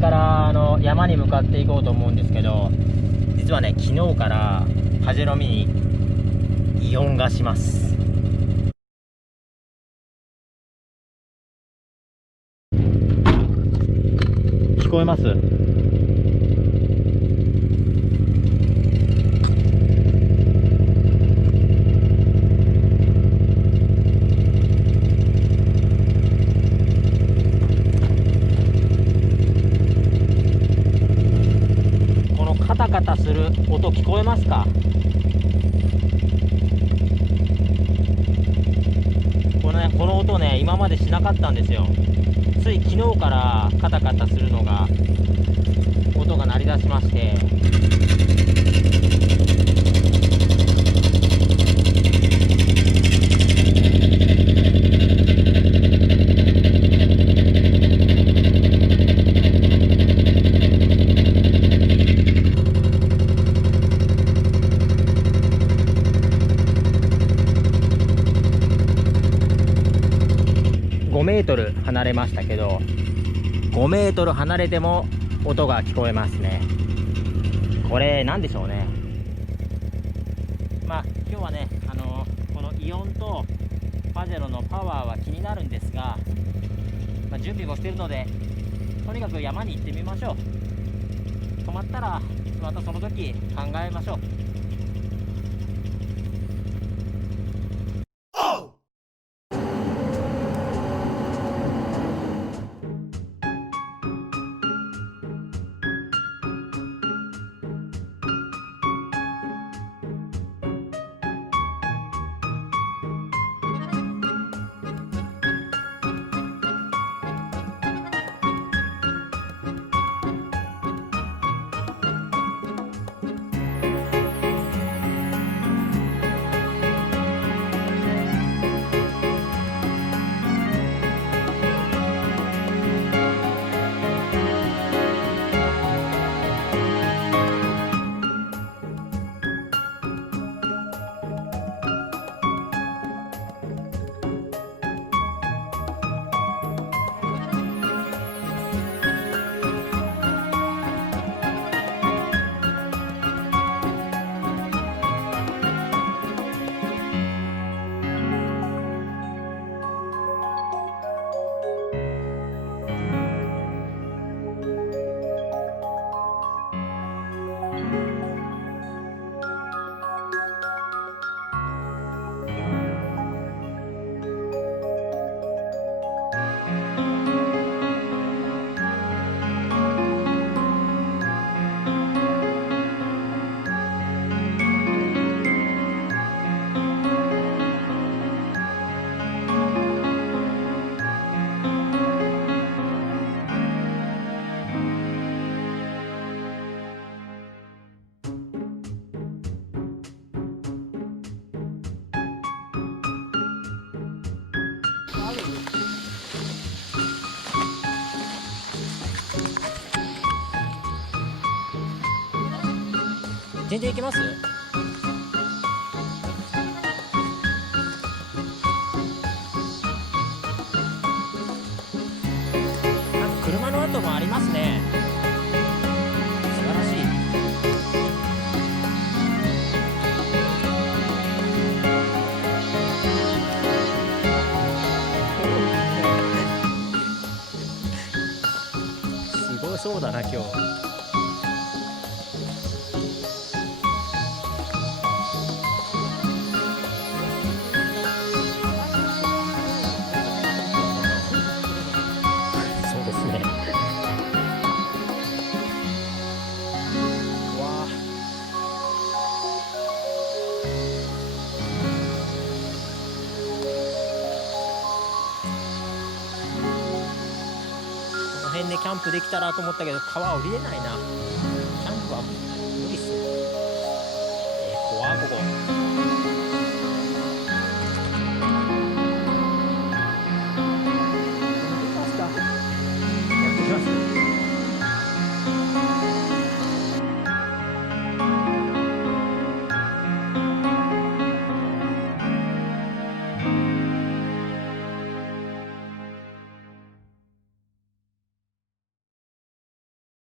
から山に向かっていこうと思うんですけど、実はね、昨日から風の実に異音がします。聞こえます？このカタカタする音聞こえますか？この音ね、今までしなかったんですよ。つい昨日からカタカタするのが音が鳴り出しまして、5メートル離れましたけど、5メートル離れても音が聞こえますね。これなんでしょうね。まあ今日はね、このイオンとパジェロのパワーは気になるんですが、準備もしているので、とにかく山に行ってみましょう。止まったらまたその時考えましょう。全然行けます？車の跡もありますね。素晴らしい。すごいそうだな今日。この辺でキャンプできたらと思ったけど、川降りれないな。キャンプは無理っすね。怖いここ。